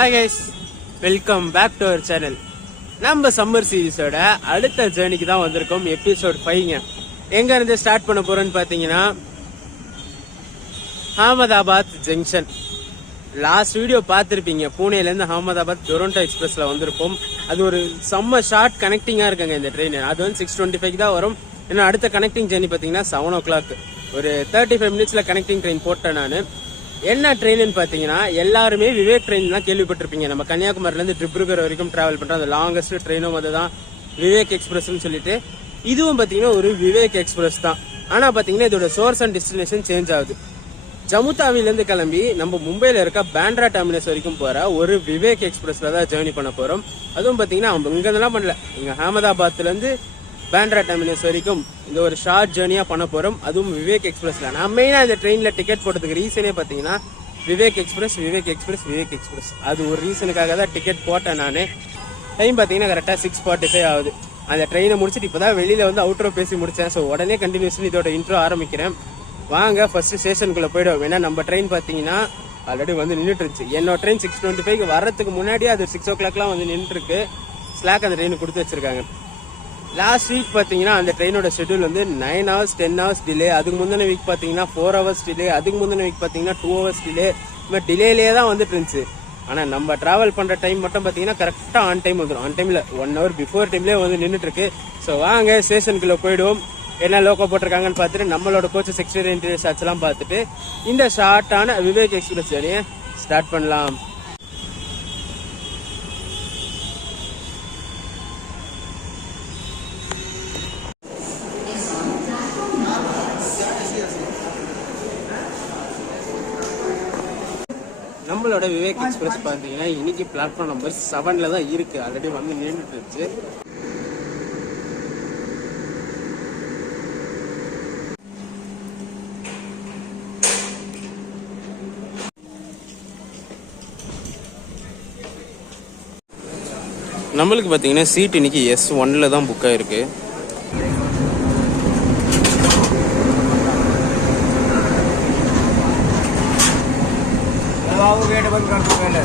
Hi guys, welcome back to our channel. நம்ம summer சீரீஸோட அடுத்த ஜேர்னிக்கு தான் வந்திருக்கோம். எபிசோட் 5ங்க. எங்க இருந்து ஸ்டார்ட் பண்ண போறோம்னு பாத்தீங்கன்னா அகமதாபாத் ஜங்ஷன். லாஸ்ட் வீடியோ பார்த்துருப்பீங்க, பூனேலேருந்து அகமதாபாத் டொரண்டோ எக்ஸ்பிரஸ்ல வந்திருப்போம். அது ஒரு செம்ம ஷார்ட் கனெக்டிங்கா இருக்குங்க இந்த ட்ரெயின். அது வந்து 6:25 தான் வரும். இன்னும் அடுத்த கனெக்டிங் ஜேர்னி பாத்தீங்கன்னா 7 o'clock. ஒரு 35 minutesல கனெக்டிங் ட்ரெயின் போட்டேன் நான். என்ன ட்ரெயின்னு பாத்தீங்கன்னா எல்லாருமே விவேக் ட்ரெயின் தான் கேள்விப்பட்டிருப்பீங்க. நம்ம கன்னியாகுமரில இருந்து திரிபுரா வரைக்கும் டிராவல் பண்றோம். அந்த லாங்கஸ்ட் ட்ரெயினும் அதுதான், விவேக் எக்ஸ்பிரஸ்ன்னு சொல்லிட்டு. இதுவும் பாத்தீங்கன்னா ஒரு விவேக் எக்ஸ்பிரஸ் தான். ஆனா பாத்தீங்கன்னா இதோட சோர்ஸ் அண்ட் டெஸ்டினேஷன் சேஞ்ச் ஆகுது. ஜம்முதாவில இருந்து கிளம்பி நம்ம மும்பைல இருக்க பேண்ட்ரா டெர்மினஸ் வரைக்கும் போற ஒரு விவேக் எக்ஸ்பிரஸ்ல தான் ஜேர்னி பண்ண போறோம். அதுவும் பாத்தீங்கன்னா இங்க இதெல்லாம் பண்ணல, இங்க அகமதாபாத்ல இருந்து பேண்ட்ரா டெர்மினஸ் வரைக்கும் இந்த ஒரு ஷார்ட் ஜேர்னியா பண்ண போறோம். அதுவும் விவேக் எக்ஸ்பிரஸ்ல. நான் மெயினா இந்த ட்ரெயின்ல டிக்கெட் போட்டதுக்கு ரீசனே பாத்தீங்கன்னா விவேக் எக்ஸ்பிரஸ். அது ஒரு ரீசனுக்காக தான் டிக்கெட் போட்டேன் நானு. டைம் பாத்தீங்கன்னா கரெக்டா 6:45 ஆகுது. அந்த ட்ரெயினை முடிச்சுட்டு இப்பதான் வெளியில வந்து அவுட்ரோ பேசி முடிச்சேன். ஸோ உடனே கண்டினியூஸ்லி இதோட இன்ட்ரோ ஆரம்பிக்கிறேன். வாங்க ஃபர்ஸ்ட் ஸ்டேஷனுக்குள்ள போயிடுவோம். ஏன்னா நம்ம ட்ரெயின் பாத்தீங்கன்னா ஆல்ரெடி வந்து நின்றுட்டு இருந்துச்சு. என்னோட ட்ரெயின் 6:25 வர்றதுக்கு முன்னாடியே அது 6 o'clock வந்து நின்று இருக்கு. ஸ்லாக் அந்த ட்ரெயின் கொடுத்து வச்சிருக்காங்க. லாஸ்ட் வீக் பாத்தீங்கன்னா அந்த ட்ரெயினோட ஷெட்யூல் வந்து 9 hours 10 hours டிலே. அதுக்கு முந்தின வீக் பாத்தீங்கன்னா 4 hours டிலே. அதுக்கு முந்தின வீக் பாத்தீங்கன்னா 2 hours டிலே. இந்த டிலேலயே தான் வந்துட்டு இருந்துச்சு. ஆனா நம்ம டிராவல் பண்ற டைம் மட்டும் பாத்தீங்கன்னா கரெக்டா ஆன் டைம் வந்துடும். ஆன் டைம்ல 1 hour பிஃபோர் டைம்லயே வந்து நின்றுட்டு இருக்கு. ஸோ வாங்க ஸ்டேஷனுக்குள்ள போயிடுவோம். என்ன லோக்கோ போட்டிருக்காங்கன்னு பார்த்துட்டு நம்மளோட கோச்சஸ் எக்ஸ்டீரியர் இன்டீரியர் ஷாட்ஸ் எல்லாம் பார்த்துட்டு இந்த ஷார்ட்டான விவேக் எக்ஸ்பிரஸ் ஜேர்னியை ஸ்டார்ட் பண்ணலாம். நம்மளோட விவேக் எக்ஸ்பிரஸ் பார்த்தீங்கன்னா இன்னைக்கு பிளாட்ஃபார்ம் நம்பர் 7ல தான் இருக்கு. ஆல்ரெடி வந்து நின்றுட்டு இருந்துச்சு. நம்மளுக்கு பார்த்தீங்கன்னா சீட் இன்னைக்கு S1ல தான் புக் ஆயிருக்கு. गेट बंद कर दो पहले।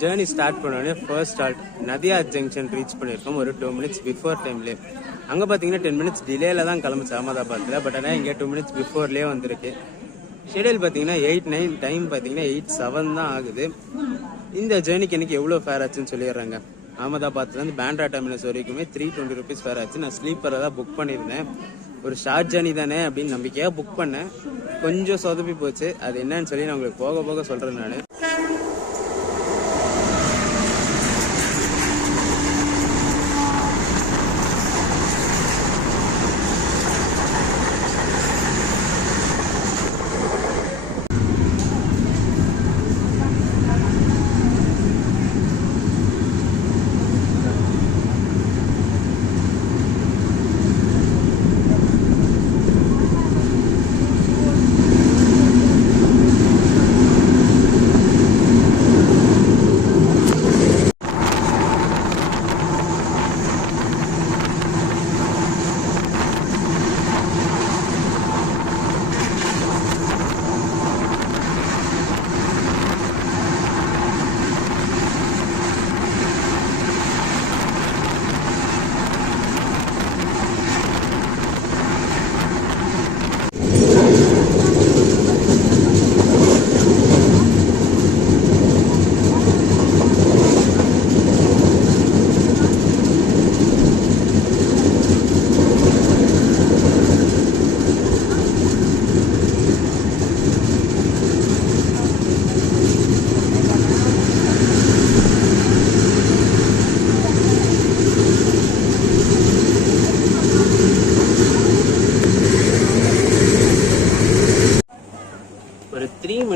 ஜேர்னி ஸ்டார்ட் பண்ணோடனே first halt Nadia junction reach பண்ணியிருக்கோம். ஒரு 2 minutes பிஃபோர் டைம்லேயே. அங்கே பார்த்தீங்கன்னா 10 minutes டிலேல தான் கிளம்பிச்சு அகமதாபாத்தில். பட் ஆனால் இங்கே 2 minutes பிஃபோர்லேயே வந்திருக்கு. ஷெடியூல் பார்த்தீங்கன்னா 8:09, டைம் பார்த்தீங்கன்னா 8:07 தான் ஆகுது. இந்த ஜேர்னிக்கு எனக்கு எவ்வளோ ஃபேர் ஆச்சுன்னு சொல்லிடுறாங்க. அகமதாபாத்லேருந்து பேண்ட்ரா டெர்மினஸ் வரைக்குமே 320 rupees ஃபேர் ஆச்சு. நான் ஸ்லீப்பரை தான் புக் பண்ணியிருந்தேன். ஒரு ஷார்ட் ஜேர்னி தானே அப்படின்னு நம்பிக்கையாக புக் பண்ணேன். கொஞ்சம் சொதப்பி போச்சு. அது என்னன்னு சொல்லி நான் உங்களுக்கு போக போக சொல்கிறேன் நான்.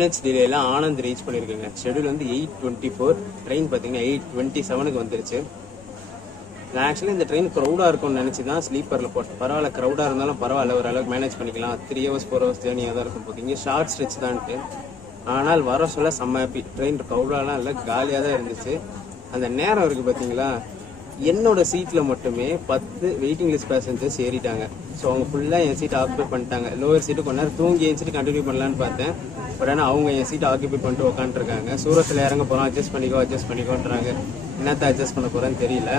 மினிட்ஸ் டிலேல ஆனந்த் ரீச் பண்ணியிருக்குங்க. ஷெடியூல் வந்து 8:24, ட்ரெயின் பார்த்தீங்கன்னா 8:27க்கு வந்துருச்சு. நான் ஆக்சுவலி இந்த ட்ரெயின் க்ரௌடாக இருக்கும்னு நினச்சி தான் ஸ்லீப்பரில் போட்டேன். பரவாயில்ல, க்ரௌடாக இருந்தாலும் பரவாயில்ல, ஓரளவுக்கு மேனேஜ் பண்ணிக்கலாம். 3 hours 4 hours ஜேர்னியாக தான் இருக்கும் போது. இங்கே ஷார்ட் ஸ்ட்ரெச் தான்ட்டு. ஆனால் வர சொல்ல செம்ம ஹாப்பி. ட்ரெயின் க்ரௌடாலாம் இல்லை, காலியாக தான் இருந்துச்சு. அந்த நேரம் இருக்குது பார்த்தீங்களா, என்னோட சீட்டில் மட்டுமே 10 வெயிட்டிங் லிஸ்ட் பேசஞ்சர்ஸ் ஏறிட்டாங்க. ஸோ அவங்க ஃபுல்லாக என் சீட்டை ஆக்குபை பண்ணிட்டாங்க. லோவர் சீட்டு கொஞ்ச நேரம் தூங்கி என் சீட்டு கண்டினியூ பண்ணலான்னு பார்த்தேன். பட் ஆனால் அவங்க என் சீட்டை ஆக்குபை பண்ணிட்டு உட்காந்துருக்காங்க. சூரத்தில் இறங்க போகிறோம், அட்ஜஸ்ட் பண்ணிக்கோன்றாங்க. என்னத்தை அட்ஜஸ்ட் பண்ண போகிறேன்னு தெரியல.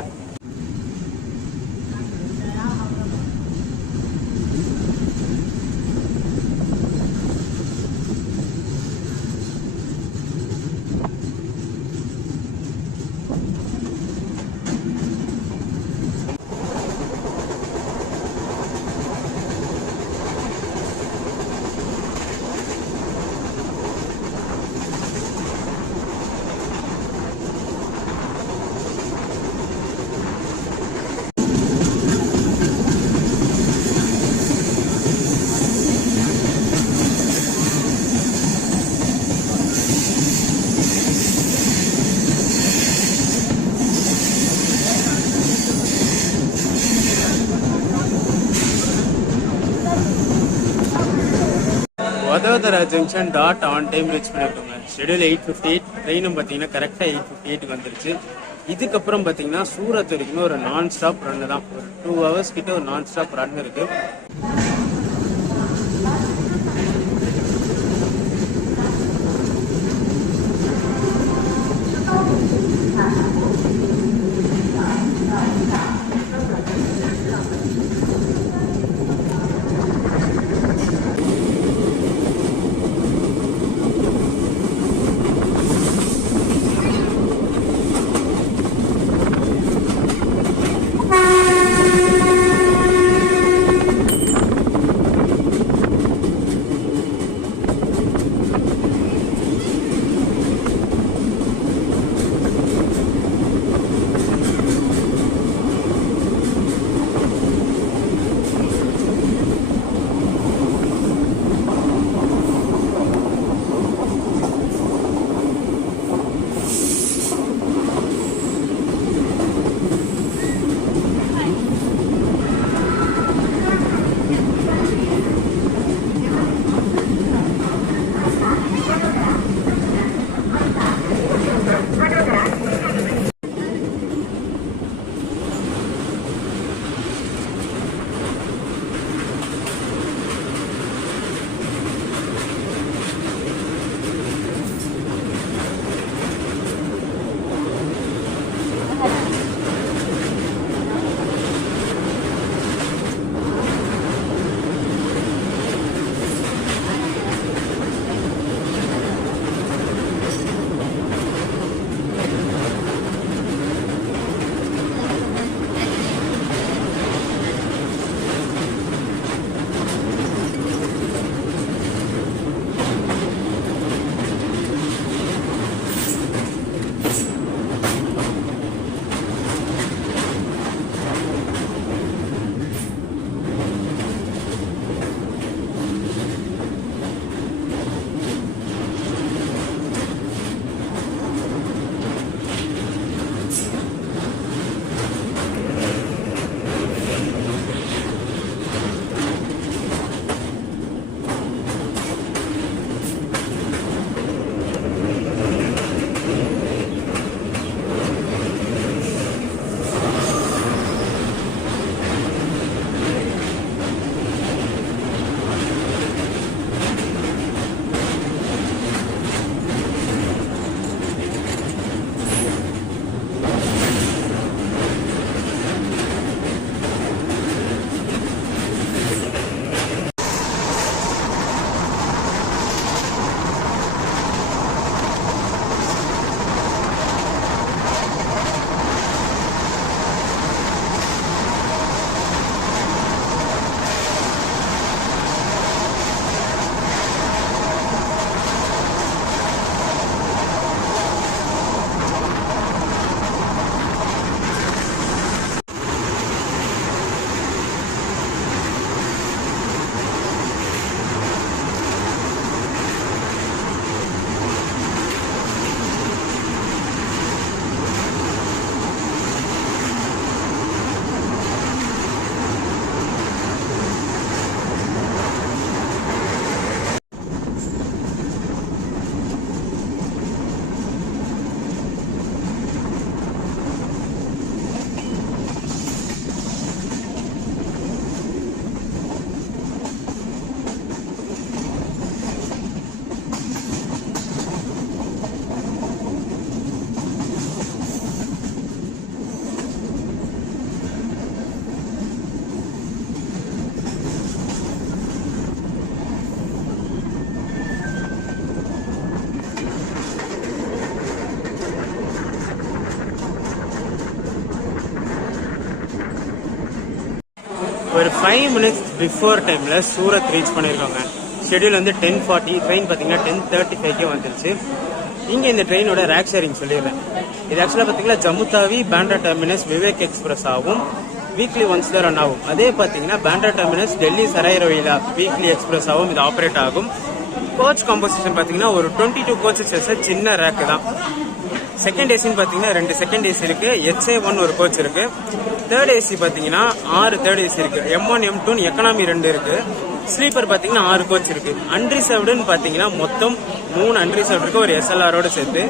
Vadodara junction dot on time reach பண்ணிருக்கோங்க. ஷெடியூல் 8:58, ட்ரெயினும் பார்த்தீங்கன்னா கரெக்டாக 8:58க்கு வந்துருச்சு. இதுக்கப்புறம் பார்த்தீங்கன்னா சூரத் வரைக்கும் ஒரு நான் ஸ்டாப் ரன் தான். ஒரு 2 hours கிட்ட ஒரு நான் ஸ்டாப் ரன் இருக்கு. ஒரு 5 minutes பிஃபோர் டைமில் சூரத் ரீச் பண்ணியிருக்காங்க. ஷெடியூல் வந்து 10:40, ட்ரெயின் பார்த்தீங்கன்னா 10:35 வந்துருச்சு. இங்கே இந்த ட்ரெயினோட ரேக் ஷேரிங் சொல்லிடுறேன். இது ஆக்சுவலாக பார்த்தீங்கன்னா ஜம்மு தாவி, பேண்ட்ரா டெர்மினஸ், விவேக் எக்ஸ்பிரஸ் ஆகும். வீக்லி ஒன்ஸ் தான் ரன் ஆகும். அதே பார்த்தீங்கன்னா பேண்ட்ரா டெர்மினஸ், டெல்லி சராய் ரோஹில்லா வீக்லி எக்ஸ்பிரஸ் ஆகும். இது ஆப்ரேட் ஆகும். கோச் காம்போசிஷன் பார்த்தீங்கன்னா ஒரு 22 கோச்சஸ் சின்ன ரேக்கு தான். செகண்ட் ஏசின்னு பார்த்தீங்கன்னா 2 செகண்ட் ஏசி இருக்கு. HA1 ஒரு கோச் இருக்கு. தேர்ட் ஏசி பார்த்தீங்கன்னா 6 தேர்ட் ஏசி இருக்கு. M1 M2 எக்கனாமி 2 இருக்கு. ஸ்லீப்பர் பார்த்தீங்கன்னா 6 கோச் இருக்கு. அன்ரிசர்வ்டுன்னு பார்த்தீங்கன்னா மொத்தம் 3 அன்ரிசர்வ்டு இருக்கு, ஒரு SLR-ஓட சேர்த்து.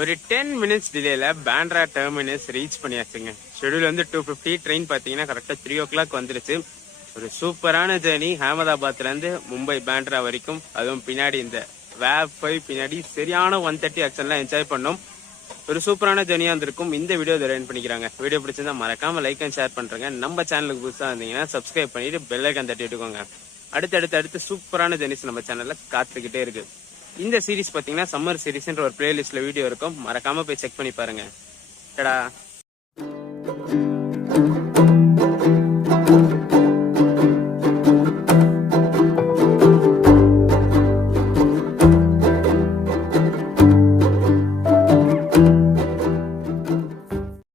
ஒரு 10 மினிட்ஸ் டிலேல பேண்ட்ரா டெர்மினஸ் ரீச் பண்ணியாச்சுங்க. ஷெடியூல் வந்து 2:50, ட்ரெயின் பாத்தீங்கன்னா கரெக்டா 3 o'clock வந்துருச்சு. ஒரு சூப்பரான ஜேர்னி அகமதாபாத்ல இருந்து மும்பை பேண்ட்ரா வரைக்கும். அதுவும் பின்னாடி இந்த வேப் 5 பின்னாடி சரியான 130 ஆக்சன்லாம் என்ஜாய் பண்ணோம். ஒரு சூப்பரான ஜேர்னியா இருந்திருக்கும். இந்த வீடியோ ரெண்ட் பண்ணிக்கிறாங்க. வீடியோ பிடிச்சிருந்தா மறக்காம லைக் அண்ட் ஷேர் பண்றேங்க. நம்ம சேனலுக்கு புதுசா இருந்தீங்கன்னா சப்ஸ்கிரைப் பண்ணிட்டு பெல் ஐக்கான் தட்டி விட்டுக்கோங்க. அடுத்து சூப்பரான ஜெர்னிஸ் நம்ம சேனல்ல காத்துக்கிட்டே இருக்கு. இந்த சீரிஸ் பாத்தீங்கன்னா சம்மர் சீரிஸ்ன்ற ஒரு பிளேலிஸ்ட்ல வீடியோ இருக்கும். மறக்காம போய் செக் பண்ணி பாருங்க. டடா.